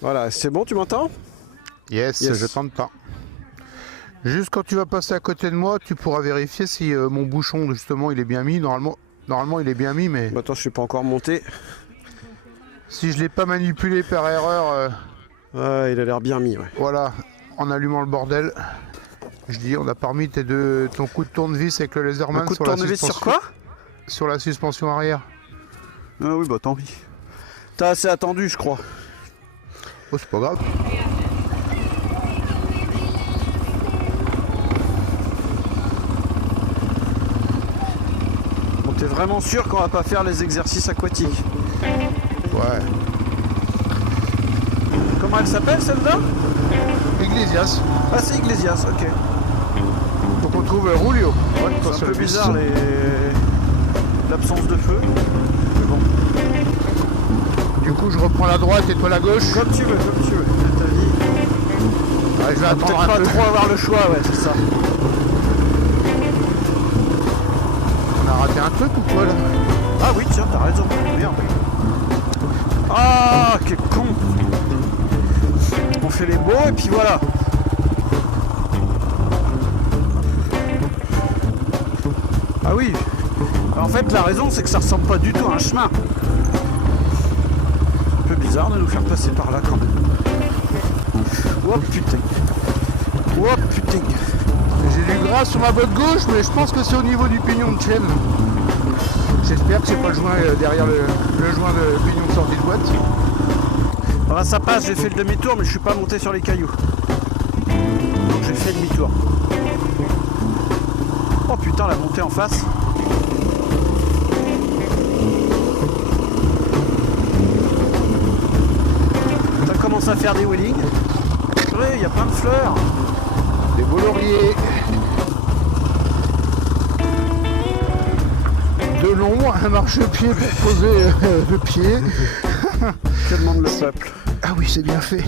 Voilà, c'est bon, tu m'entends? Yes, Yes. je t'entends. Juste quand tu vas passer à côté de moi, tu pourras vérifier si mon bouchon, justement, il est bien mis. Normalement, il est bien mis, mais Bah, attends, je suis pas encore monté. si je l'ai pas manipulé par erreur, Ouais, il a l'air bien mis, ouais. voilà, en allumant le bordel, je dis, on a pas remis ton coup de tournevis avec le Un laserman coup de sur la tournevis sur suspension. quoi? Sur la suspension arrière. Ah oui, bah tant pis. T'as assez attendu, je crois. Oh, c'est pas grave. Bon, t'es vraiment sûr qu'on va pas faire les exercices aquatiques? Ouais. Comment elle s'appelle, celle-là? Iglesias. Ah, c'est Iglesias, ok. Donc on trouve Julio. Ouais, toi, C'est un le peu bus. bizarre, l'absence de feu. Mais bon, Du coup, je reprends la droite et toi la gauche. comme tu veux, comme tu veux. Ta vie. Ouais, je vais On va attendre peut-être un pas peu. trop avoir le choix, ouais, c'est ça. On a raté un truc ou quoi là? Ah oui, tiens, t'as raison. Merde. Ah, quel con. On fait les beaux et puis voilà. Ah oui. En fait, la raison, c'est que ça ressemble pas du tout à un chemin. Un peu bizarre de nous faire passer par là quand même. Oh putain. Oh putain. J'ai du gras sur ma botte gauche, mais je pense que c'est au niveau du pignon de chaîne. J'espère que c'est pas le joint derrière le joint de pignon de sortie de boîte. Ah, ça passe, j'ai fait le demi-tour, mais je suis pas monté sur les cailloux. Donc j'ai fait demi-tour. Oh putain, la montée en face. Ça commence à faire des wheelings. Oui, il y a plein de fleurs. Des beaux lauriers. De long, un marchepied pour poser le pied. Que demande le peuple? Ah oui, c'est bien fait.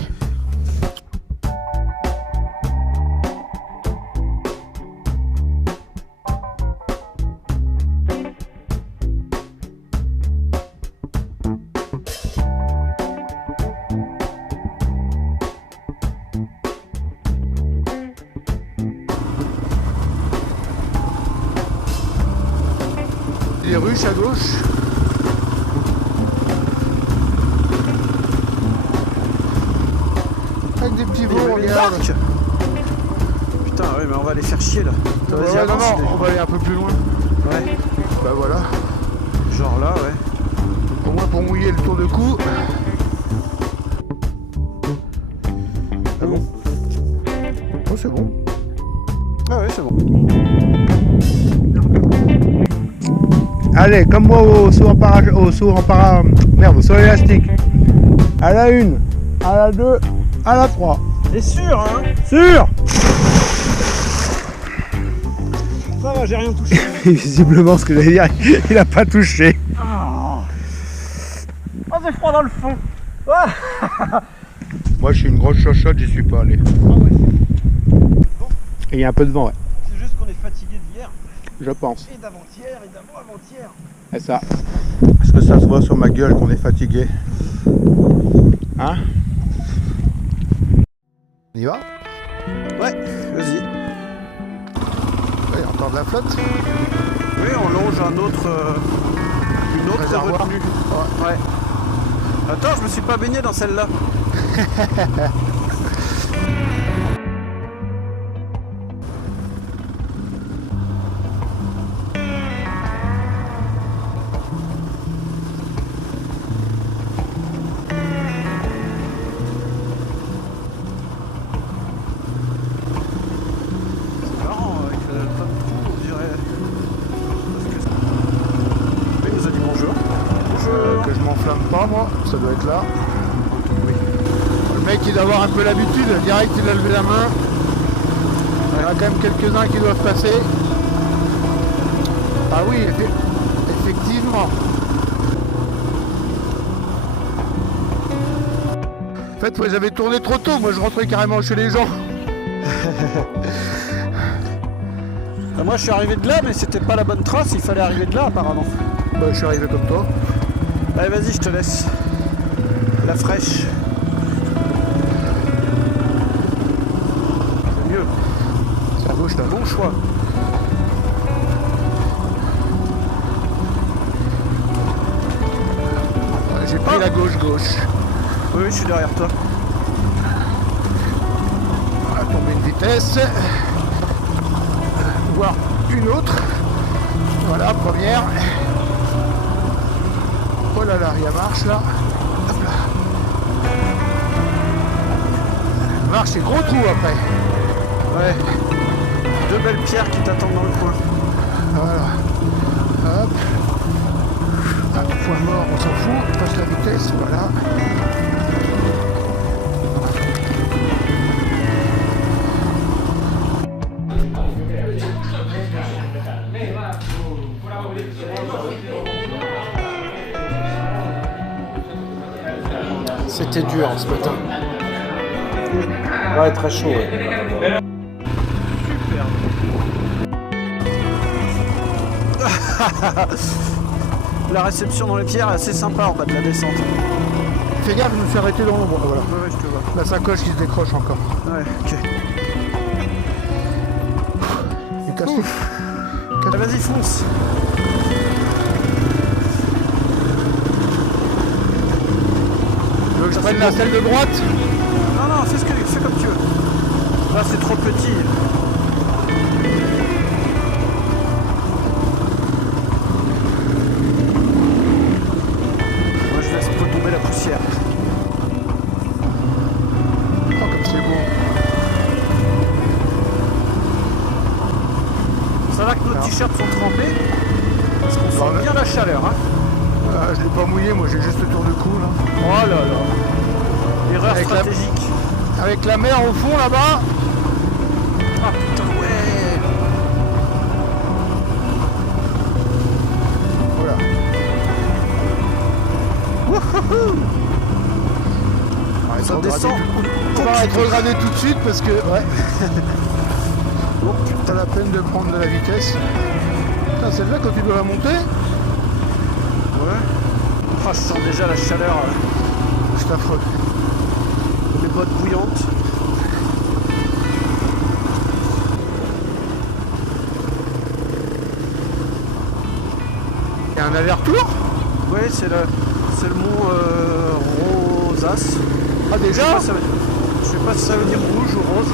Les ruches à gauche. Avec des petits Il y veaux, avait les regarde. barques. Putain, ouais, mais on va les faire chier là. Vas-y, Ouais, non, avance, non, on va aller un peu plus loin. Ouais, Bah voilà. genre là, ouais. Au moins pour mouiller le tour de cou. Ah bon? Oh, c'est bon. Ah ouais, c'est bon. Allez, comme moi au saut en merde, au saut élastique. À la 1, à la 2, à la 3. T'es sûr, hein? Sûr. Ça va, j'ai rien touché. Visiblement, ce que j'allais dire, il a pas touché. Oh, c'est froid dans le fond. Ah. Moi, je suis une grosse chochotte, j'y suis pas allé. Et il y a un peu de vent, ouais. C'est juste qu'on est fatigué d'hier, Je pense. et d'avant-hier, et d'avant-avant-hier. C'est ça. Est-ce que ça se voit sur ma gueule qu'on est fatigué? Hein? On y va? Ouais, vas-y. Ouais, il y a encore de la flotte. Oui, on longe une autre Réservoir. retenue. Ouais. Attends, je me suis pas baigné dans celle-là. C'est marrant, avec plein de trous, on dirait. Parce que... Il nous a dit bonjour. Bonjour. Que je m'enflamme pas, moi. Ça doit être là. Oui. Le mec, il doit avoir un peu l'habitude. Direct, il a levé la main. Il y en a quand même quelques-uns qui doivent passer. Ah oui, effectivement. En fait, ouais, j'avais tourné trop tôt. Moi, je rentrais carrément chez les gens. Moi je suis arrivé de là, mais c'était pas la bonne trace, il fallait arriver de là apparemment. Bah, je suis arrivé comme toi. Allez, vas-y, je te laisse. La fraîche. C'est un bon choix. J'ai pris la gauche. Oui, je suis derrière toi. On va tomber une vitesse. Voire une autre. Voilà, première. Oh là là, il y a marche là. Hop là. Marche et gros trou après. Ouais. Deux belles pierres qui t'attendent dans le coin. Voilà. Hop. Ah, point mort, on s'en fout. On passe la vitesse, voilà. C'était dur ce matin. Ouais, très chaud. Ouais. La réception dans les pierres est assez sympa en bas de la descente. Fais gaffe, je me suis arrêté dans l'ombre. Voilà. Ouais, je te vois. La sacoche qui se décroche encore. Ouais, ok. Et casse tout. Allez, vas-y, fonce. Tu veux que je prenne la selle de droite? Non, non, fais comme tu veux. Là, c'est trop petit. Moi, je laisse tomber la poussière. Oh, comme c'est beau. Ça va que nos t-shirts sont trempés. Parce qu'on sent Ouais. bien la chaleur. Hein. Je l'ai pas mouillé, moi j'ai juste le tour de cou là. Oh là là. Erreur Avec stratégique. Avec la mer au fond là-bas. Ah putain, ouais. Voilà. Wouhou. Ouais, Ça descend. On va rétrograder tout de suite parce que ouais. Oh T'as la peine de prendre de la vitesse. Putain, celle-là quand tu dois la monter, ouais. Ah, je sens déjà la chaleur. c'est affreux. Les bottes bouillantes. Il y a un aller-retour. Ouais, c'est le mont Rosas. Ah Je sais déjà pas si ça veut- je sais pas si ça veut dire rouge ou rose.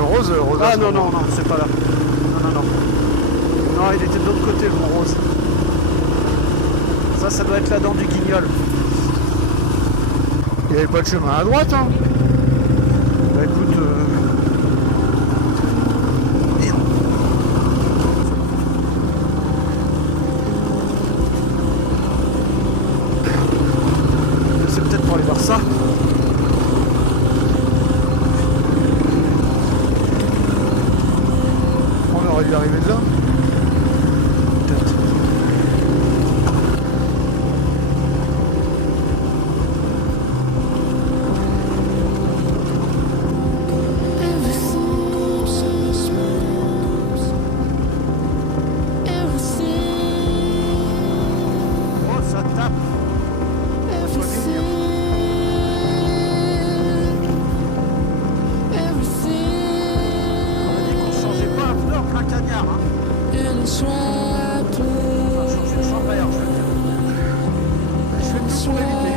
Rose. Ah non, non, non, c'est pas là. Non, non, non. Non, il était de l'autre côté, le mont Rose. Ça doit être la dent du Guignol. Il n'y avait pas de chemin à droite, hein. Bah écoute... Merde. C'est peut-être pour aller voir ça. On aurait dû arriver de là. Peut-être. Oh, ça tape. On a dit qu'on changeait pas un pneu en plein cagnard. Hein. Enfin, changer de chambre d'ailleurs, je veux dire. Je fais tout pour éviter.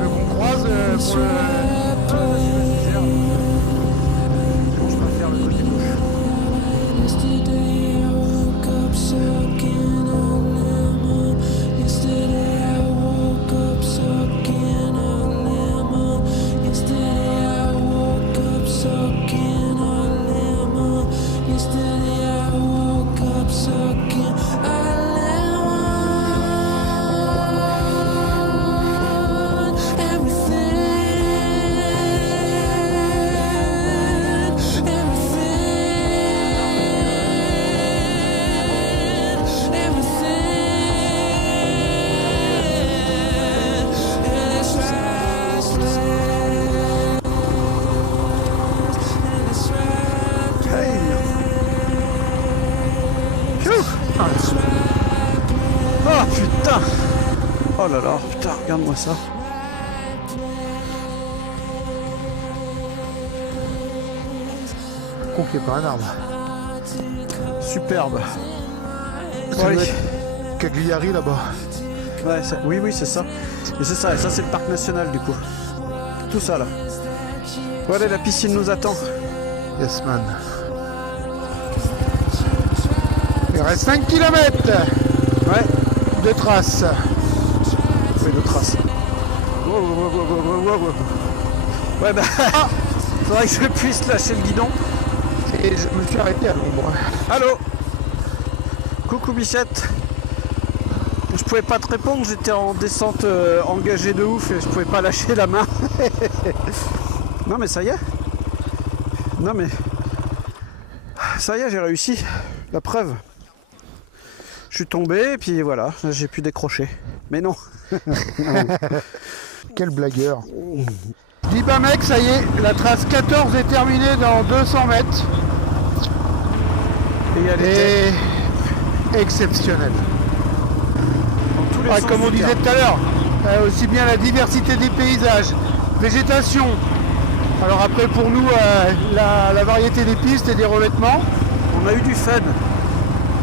On croise pour le... Vas-y, vas-y, gère. Bon, je préfère le côté gauche. Yesterday I woke up sucking on lemon. Yesterday I woke up sucking on lemon. Yesterday I woke up sucking on lemon. Yesterday I woke up sucking on lemon. Everything là là, putain, regarde-moi ça. Con qu'il n'y ait pas un arbre. Superbe. Ça Ouais. doit être Cagliari là-bas. Ouais, oui, oui, c'est ça. Et c'est ça, et ça c'est le parc national du coup. Tout ça là. Voilà, la piscine nous attend. Yes man. Il reste 5 km Ouais, de traces. oui, de traces. Wow, wow, wow, wow, wow, wow. Ouais, bah, faudrait que je puisse lâcher le guidon. Et je me suis arrêté à l'ombre. Allô? Coucou Bichette. Je pouvais pas te répondre, j'étais en descente engagée de ouf et je pouvais pas lâcher la main. Non mais ça y est. Non mais... Ça y est, j'ai réussi. La preuve. Je suis tombé et puis voilà, j'ai pu décrocher. Mais non. Quel blagueur. Dis pas mec, ça y est, la trace 14 est terminée dans 200 mètres. Et elle était Et exceptionnelle. dans tous les Ouais, sens comme on du disait terme. tout à l'heure, aussi bien la diversité des paysages, végétation. Alors après pour nous, la variété des pistes et des revêtements. On a eu du fun.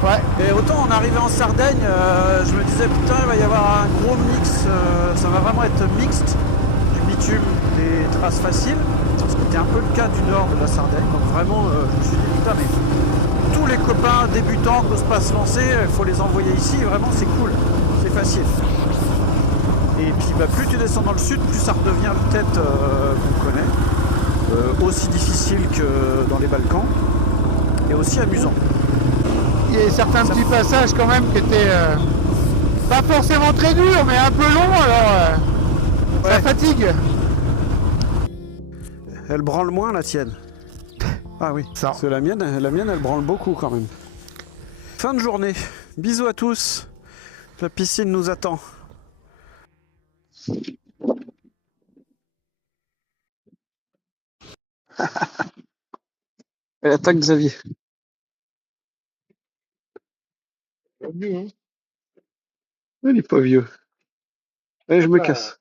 Ouais, Et autant en arrivant en Sardaigne, je me disais putain il va y avoir un gros mix, ça va vraiment être mixte, du bitume, des traces faciles, ce qui était un peu le cas du nord de la Sardaigne, donc vraiment je me suis dit putain mais tous les copains débutants qui n'osent pas se lancer, il faut les envoyer ici, vraiment c'est cool, c'est facile. Et puis bah, plus tu descends dans le sud, plus ça redevient le tête qu'on connaît, aussi difficile que dans les Balkans, et aussi amusant. il y a certains petits passages quand même qui étaient pas forcément très durs, mais un peu longs, alors ça Ouais. fatigue. Elle branle moins la tienne. Ah oui, Ça. parce que la mienne elle branle beaucoup quand même. Fin de journée. Bisous à tous. La piscine nous attend. Elle attaque Xavier. Il est pas vieux. Allez, je me casse.